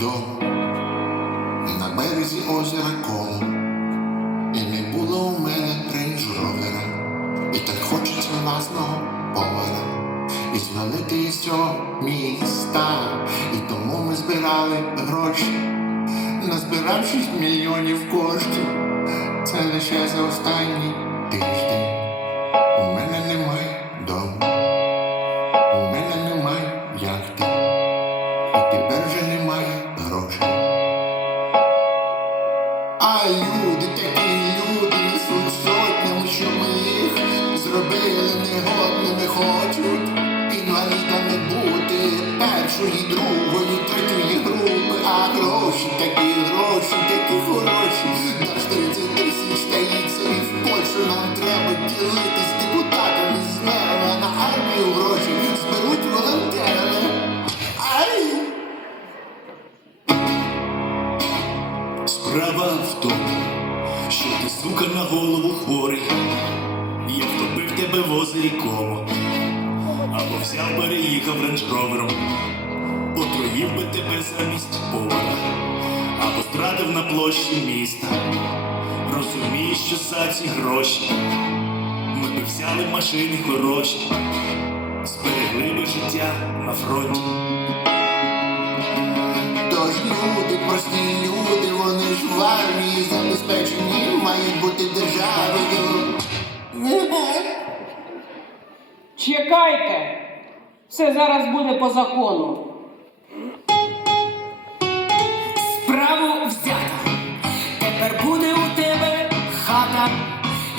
дом на березі озера коло, і не було у мене рейндж-ровера, і так хочеться власного повара, і звалити із цього міста, і тому ми збирали гроші, назбиравшись мільйонів коштів, це лише за останній тиждень. А люди, такі люди несуть сотнями, що ми їх зробили негодними, хочуть інвалідами бути. Першої, другої, третьої групи, а гроші, такі Справа в тому, що ти сука на голову хворий. Я втопив тебе в озері Комо. Або взяв переїхав рейндж-ровером. Отруїв би тебе замість повара. Або стратив на площі міста. Розумієш, що за ці гроші. Ми би взяли машини хороші, зберегли би життя на фронті. Тож люди, прості люди, армії забезпечені, мають бути державою. Чекайте! Все зараз буде по закону. Справу взято. Тепер буде у тебе хата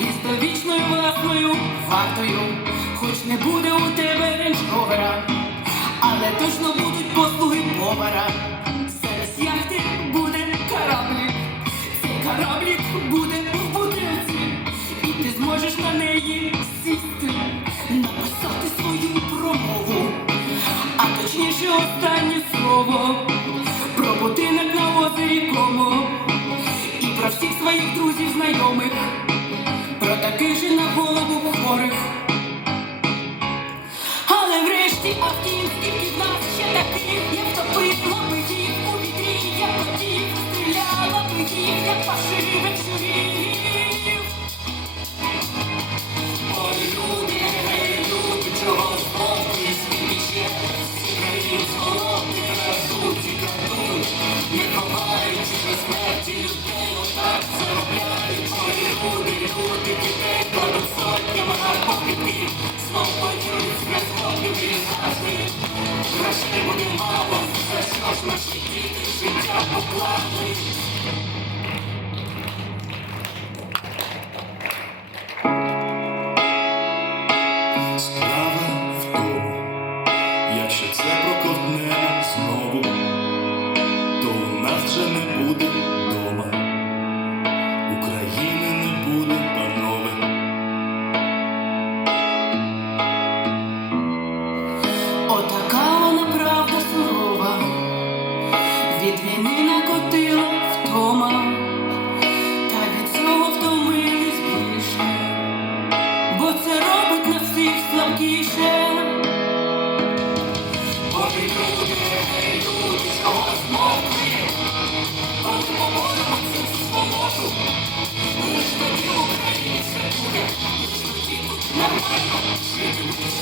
із довічною власною вартою. Хоч не буде у тебе рейндж-ровера, точніше останнє слово. Про будинок на озері Комо і про всіх своїх друзів знайомих, про таких же на Справа в тому, якщо це проковтнемо знову, то у нас вже не буде Нормально, жити.